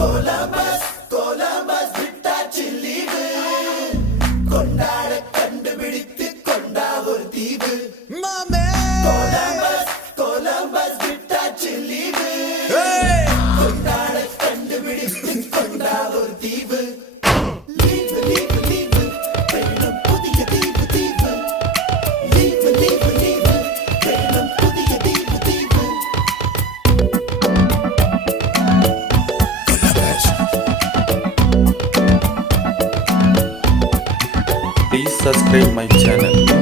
Columbus Columbus விட்டாச்சு leave கொண்டாட கண்டுபிடித்து கொண்டா ஒரு தீவு மாமே கொலம்பஸ் கொலம்பஸ் விட்டாச்சு லீவு கொண்டாட கண்டுபிடித்து கொண்டா ஒரு தீவு லீவு லீவு லீவு வேணும் புதிய தீவு தீவு லீவு லீவு லீவு வேணும் புதிய தீவு தீவு Please subscribe my channel.